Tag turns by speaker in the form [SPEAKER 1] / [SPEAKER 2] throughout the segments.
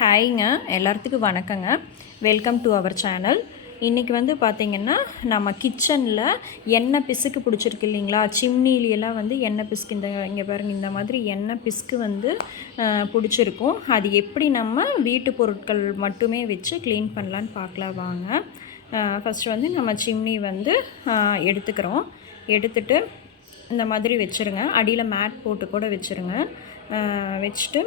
[SPEAKER 1] ஹாய்ங்க எல்லாத்துக்கும் வணக்கங்க. Welcome to our channel இன்றைக்கி வந்து பார்த்திங்கன்னா நம்ம கிச்சனில் எண்ணெய் பிசுக்கு பிடிச்சிருக்கு இல்லைங்களா? சிம்னிலெல்லாம் வந்து எண்ணெய் பிசுக்கு இந்த இங்கே பாருங்கள் இந்த மாதிரி எண்ணெய் பிசுக்கு வந்து பிடிச்சிருக்கும். அது எப்படி நம்ம வீட்டு பொருட்கள் மட்டுமே வச்சு க்ளீன் பண்ணலான்னு பார்க்கலாம் வாங்க. ஃபஸ்ட்டு வந்து நம்ம சிம்னி வந்து எடுத்துக்கிறோம். எடுத்துட்டு இந்த மாதிரி வச்சுருங்க. அடியில் மேட் போட்டு கூட வச்சுருங்க. வச்சுட்டு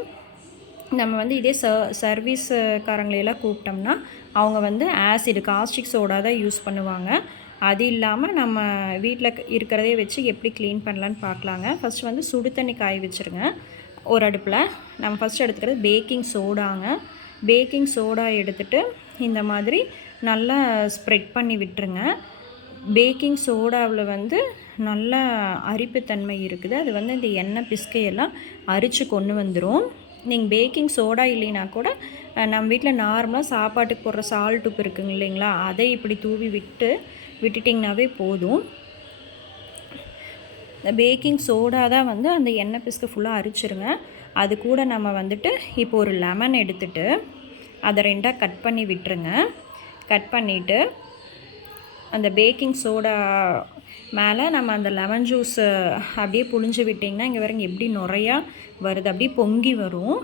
[SPEAKER 1] நம்ம வந்து இதே ச சர்வீஸ்காரங்களையெல்லாம் கூப்பிட்டோம்னா அவங்க வந்து ஆசிட் காஸ்டிக் சோடா தான் யூஸ் பண்ணுவாங்க. அது இல்லாமல் நம்ம வீட்டில் இருக்கிறதே வச்சு எப்படி க்ளீன் பண்ணலான்னு பார்க்கலாங்க ஃபஸ்ட்டு வந்து சுடு தண்ணி காய வச்சுருங்க. ஒரு அடுப்பில். நம்ம ஃபஸ்ட் எடுத்துக்கிறது பேக்கிங் சோடாங்க பேக்கிங் சோடா எடுத்துட்டு இந்த மாதிரி நல்லா ஸ்ப்ரெட் பண்ணி விட்டுருங்க. பேக்கிங் சோடாவில் வந்து நல்ல அரிப்புத்தன்மை இருக்குது. அது வந்து இந்த எண்ணெய் பிஸ்கையெல்லாம் அரித்து கொண்டு வந்துடும் நீங்கள் பேக்கிங் சோடா இல்லைனா கூட நம்ம வீட்டில் நார்மலாக சாப்பாட்டுக்கு போடுற சால்ட் உப்பு இருக்குங்க இல்லைங்களா? அதை இப்படி தூவி விட்டு விட்டுட்டிங்கனாவே போதும். இந்த பேக்கிங் சோடா தான் வந்து அந்த எண்ணெய் பிஸ்கு ஃபுல்லாக அரிச்சிருங்க. அது கூட நம்ம வந்துட்டு இப்போ ஒரு லெமன் எடுத்துட்டு அதை ரெண்டாக கட் பண்ணி விட்டுருங்க. கட் பண்ணிவிட்டு அந்த பேக்கிங் சோடா மேலே நம்ம அந்த லெமன் ஜூஸ் அப்படியே புழிஞ்சு விட்டிங்கன்னா இங்கே வரங்க எப்படி நிறையா வருது. அப்படியே பொங்கி வரும்.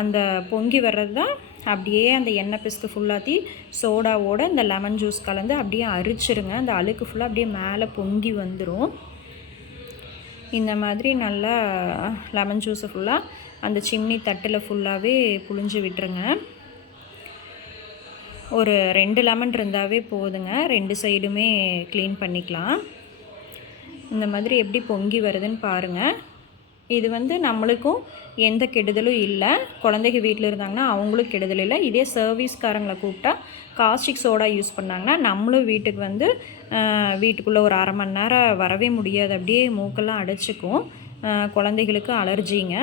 [SPEAKER 1] அந்த பொங்கி வர்றது தான் அப்படியே அந்த எண்ணெய் பிஸ்கு ஃபுல்லாத்தி சோடாவோட இந்த லெமன் ஜூஸ் கலந்து அப்படியே அரிச்சிருங்க. அந்த அழுக்கு ஃபுல்லாக அப்படியே மேலே பொங்கி வந்துடும் இந்த மாதிரி நல்லா லெமன் ஜூஸை ஃபுல்லாக அந்த சிம்னி தட்டில் ஃபுல்லாகவே புழிஞ்சு விட்டுருங்க. ஒரு ரெண்டு லெமன் இருந்தாவே போதுங்க. ரெண்டு சைடுமே க்ளீன் பண்ணிக்கலாம். இந்த மாதிரி எப்படி பொங்கி வருதுன்னு பாருங்கள் இது வந்து நம்மளுக்கும் எந்த கெடுதலும் இல்லை. குழந்தைங்க வீட்டில் இருந்தாங்கன்னா அவங்களும் கெடுதல் இல்லை. இதே சர்வீஸ்காரங்களை கூப்பிட்டா காஸ்டிக் சோடா யூஸ் பண்ணாங்கன்னா நம்மளும் வீட்டுக்கு வந்து வீட்டுக்குள்ளே ஒரு அரை மணி நேரம் வரவே முடியாது. அப்படியே மூக்கெல்லாம் அடைச்சிக்கும். குழந்தைகளுக்கு அலர்ஜிங்க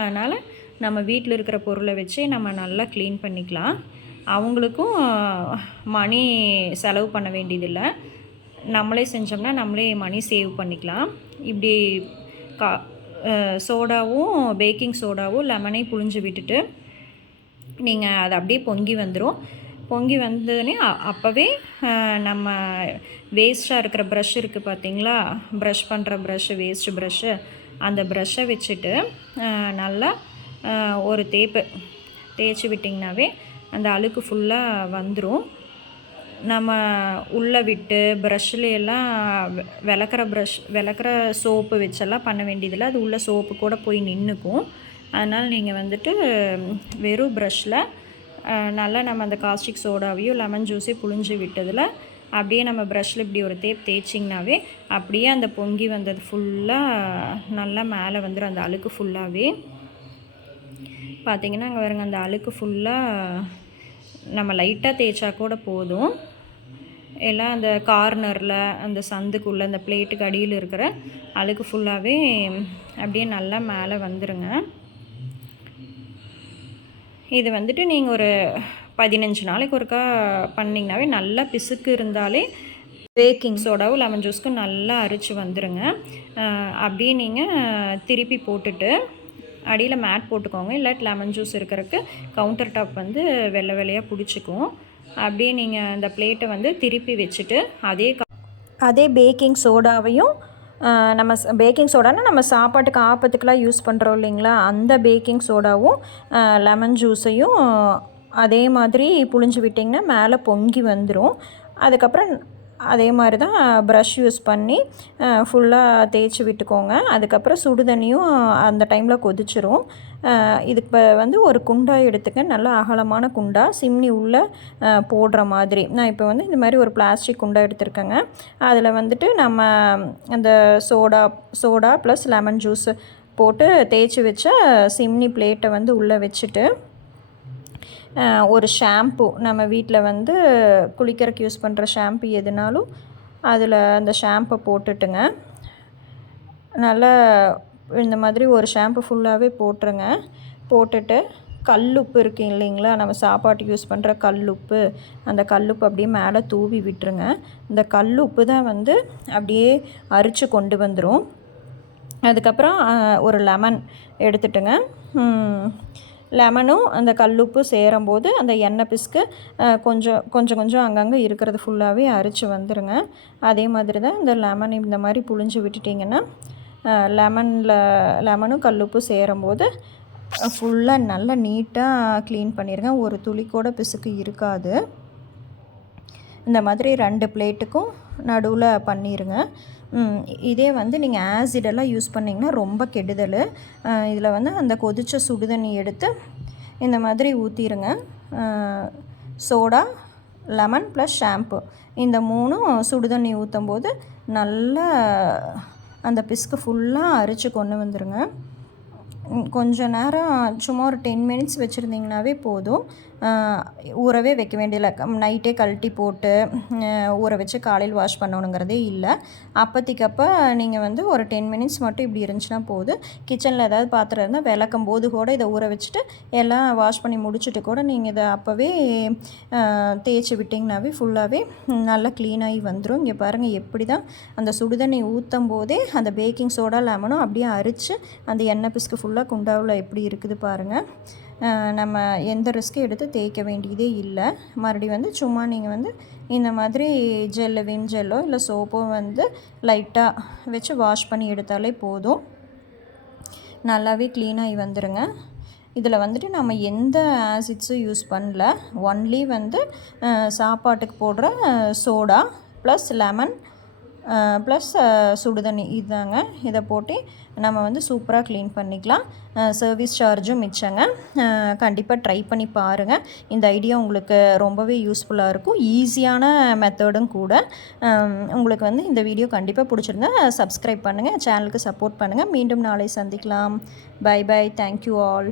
[SPEAKER 1] அதனால் நம்ம வீட்டில் இருக்கிற பொருளை வச்சே நம்ம நல்லா க்ளீன் பண்ணிக்கலாம். அவங்களுக்கும் மணி செலவு பண்ண வேண்டியதில்லை. நம்மளே செஞ்சோம்னா நம்மளே மணி சேவ் பண்ணிக்கலாம். இப்படி கா சோடாவும் பேக்கிங் சோடாவும் லெமனையும் புழிஞ்சு விட்டுட்டு நீங்கள் அது அப்படியே பொங்கி வந்துடும் பொங்கி வந்ததுனே அப்போவே நம்ம வேஸ்ட்டாக இருக்கிற ப்ரஷ் இருக்குது பார்த்தீங்களா? ப்ரஷ் பண்ணுற ப்ரஷ்ஷு வேஸ்ட்டு ப்ரஷ்ஷு அந்த ப்ரஷ்ஷை வச்சுட்டு நல்லா ஒரு தேப்பு தேய்ச்சி விட்டிங்கனாவே அந்த அழுக்கு ஃபுல்லாக வந்துடும் நம்ம உள்ளே விட்டு ப்ரஷ்லையெல்லாம் எல்லாம் விளக்குற ப்ரஷ் விளக்குற சோப்பு வச்செல்லாம் பண்ண வேண்டியதில்லை. அது உள்ள சோப்பு கூட போய் நின்றுக்கும் அதனால் நீங்கள் வந்துட்டு வெறும் ப்ரஷ்ஷில் நல்லா நம்ம அந்த காஸ்டிக் சோடாவையும் லெமன் ஜூஸையும் புழிஞ்சு விட்டதில் அப்படியே நம்ம ப்ரஷ்ஷில் இப்படி ஒரு தேப் தேய்ச்சிங்கனாவே அப்படியே அந்த பொங்கி வந்தது ஃபுல்லாக நல்லா மேலே வந்துடும் அந்த அழுக்கு ஃபுல்லாகவே பார்த்தீங்கன்னா அங்கே வருங்க அந்த அழுக்கு ஃபுல்லாக நம்ம லைட்டாக தேய்ச்சா கூட போதும். எல்லாம் அந்த கார்னரில் அந்த சந்துக்குள்ளே அந்த பிளேட்டுக்கு அடியில் இருக்கிற அழுக்கு ஃபுல்லாகவே அப்படியே நல்லா மேலே வந்துருங்க. இது வந்துட்டு நீங்கள் ஒரு பதினஞ்சு நாளைக்கு ஒருக்கா பண்ணிங்கனாவே நல்லா பிசுக்கு இருந்தாலே பேக்கிங் சோடாவும் லெமன் ஜூஸ்க்கும் நல்லா அரிச்சு வந்துருங்க. அஹ் அப்படியே நீங்கள் திருப்பி போட்டுட்டு அடியில் மேட் போட்டுக்கோங்க. இல்லாட்டி லெமன் ஜூஸ் இருக்கிறதுக்கு கவுண்டர் டாப் வந்து வெள்ளை வெள்ளையாக பிடிச்சிக்கும் அப்படியே நீங்கள் அந்த பிளேட்டை வந்து திருப்பி வச்சுட்டு அதே அதே பேக்கிங் சோடாவையும் நம்ம பேக்கிங் சோடானா நம்ம சாப்பாட்டுக்கு ஆப்பத்துக்கெலாம் யூஸ் பண்ணுறோம் இல்லைங்களா? அந்த பேக்கிங் சோடாவும் லெமன் ஜூஸையும் அதே மாதிரி புழிஞ்சு விட்டிங்கன்னா மேலே பொங்கி வந்துடும் அதுக்கப்புறம் அதே மாதிரி தான் ப்ரஷ் யூஸ் பண்ணி ஃபுல்லாக தேய்ச்சி விட்டுக்கோங்க. அதுக்கப்புறம் சுடு தண்ணியும் அந்த டைமில் கொதிச்சிரும். இதுக்கு இப்போ வந்து ஒரு குண்டா எடுத்துக்க. நல்ல அகலமான குண்டா சிம்னி உள்ளே போடுற மாதிரி. நான் இப்போ வந்து இந்த மாதிரி ஒரு பிளாஸ்டிக் குண்டா எடுத்திருக்கேங்க. அதில் வந்துட்டு நம்ம அந்த soda soda plus lemon juice போட்டு தேய்ச்சி வச்ச சிம்னி பிளேட்டை வந்து உள்ளே வச்சுட்டு ஒரு ஷாம்பு. நம்ம வீட்டில் வந்து குளிக்கிறதுக்கு யூஸ் பண்ணுற ஷாம்பு எதுனாலும் அதில் அந்த ஷாம்பை போட்டுட்டுங்க. நல்லா இந்த மாதிரி ஒரு ஷாம்பு ஃபுல்லாகவே போட்டுருங்க போட்டுட்டு கல்லுப்பு இருக்கு இல்லைங்களா? நம்ம சாப்பாட்டுக்கு யூஸ் பண்ணுற கல்லுப்பு அந்த கல்லுப்பு அப்படியே மேலே தூவி விட்டுருங்க. இந்த கல்லுப்பு தான் வந்து அப்படியே அரித்து கொண்டு வந்துடும் அதுக்கப்புறம் ஒரு லெமன் எடுத்துட்டுங்க. லெமனும் அந்த கல்லுப்பு சேரும்போது அந்த எண்ணெய் பிஸ்கு கொஞ்சம் கொஞ்சம் கொஞ்சம் அங்கங்கே இருக்கிறது ஃபுல்லாகவே அரிச்சு வந்துடுங்க அதே மாதிரி தான் இந்த லெமன் இந்த மாதிரி புழிஞ்சு விட்டுட்டிங்கன்னா லெமனில் லெமனும் கல்லுப்பு சேரும்போது ஃபுல்லாக நல்லா நீட்டாக க்ளீன் பண்ணிடுங்க ஒரு துளி கூட பிசுக்கு இருக்காது. இந்த மாதிரி ரெண்டு பிளேட்டுக்கும் நடுவில் பண்ணிடுங்க இதே வந்து நீங்கள் ஆசிடெல்லாம் யூஸ் பண்ணிங்கன்னா ரொம்ப கெடுதல். இதில் வந்து அந்த கொதிச்ச சுடுதண்ணி எடுத்து இந்த மாதிரி ஊற்றிடுங்க சோடா லெமன் ப்ளஸ் ஷாம்பு இந்த மூணும் சுடுதண்ணி ஊற்றும் போது நல்லா அந்த பிஸ்கு ஃபுல்லாக அரிச்சு கொண்டு வந்துடுங்க கொஞ்சம் கொஞ்ச நேரம் சும்மா ஒரு டென் மினிட்ஸ் வச்சுருந்தீங்கனாவே போதும். ஊறவே வைக்க வேண்டியதில்லை. நைட்டே கழட்டி போட்டு ஊற வச்சு காலையில் வாஷ் பண்ணணுங்கிறதே இல்லை. அப்போத்திக்கப்போ நீங்கள் வந்து ஒரு டென் மினிட்ஸ் மட்டும் இப்படி இருந்துச்சுன்னா போதும் கிச்சனில் ஏதாவது பாத்திரம் இருந்தால் விளக்கும் போது கூட இதை ஊற வச்சுட்டு எல்லாம் வாஷ் பண்ணி முடிச்சுட்டு கூட நீங்கள் இதை அப்போவே தேய்ச்சி விட்டிங்கனாவே ஃபுல்லாகவே நல்லா க்ளீனாகி வந்துடும் இங்கே பாருங்கள் எப்படி தான் அந்த சுடுதண்ணி ஊற்றும் போதே அந்த பேக்கிங் சோடா லெமனும் அப்படியே அரித்து அந்த எண்ணெய் பிஸ்கு ஃபுல்லாக குண்டாவில் எப்படி இருக்குது பாருங்கள் நம்ம எந்த ரிஸ்க்கும் எடுத்து தேய்க்க வேண்டியதே இல்லை. மறுபடியும் வந்து சும்மா நீங்கள் வந்து இந்த மாதிரி ஜெல்லு விம் ஜெல்லோ இல்லை சோப்போ வந்து லைட்டாக வச்சு வாஷ் பண்ணி எடுத்தாலே போதும். நல்லாவே க்ளீனாகி வந்துடுங்க இதில் வந்துட்டு நம்ம எந்த ஆசிட்ஸும் யூஸ் பண்ணல. ஒன்லி வந்து சாப்பாட்டுக்கு போடுற சோடா ப்ளஸ் லெமன் ப்ளஸ் சுடுதண்ணி இதுதாங்க இதை போட்டு நம்ம வந்து சூப்பராக க்ளீன் பண்ணிக்கலாம். சர்வீஸ் சார்ஜும் மிச்சங்க. கண்டிப்பாக ட்ரை பண்ணி பாருங்கள் இந்த ஐடியா உங்களுக்கு ரொம்பவே யூஸ்ஃபுல்லாக இருக்கும். ஈஸியான மெத்தடும் கூட. உங்களுக்கு வந்து இந்த வீடியோ கண்டிப்பாக பிடிச்சிருந்தா சப்ஸ்கிரைப் பண்ணுங்கள் சேனலுக்கு சப்போர்ட் பண்ணுங்கள் மீண்டும் நாளை சந்திக்கலாம். By by thank you all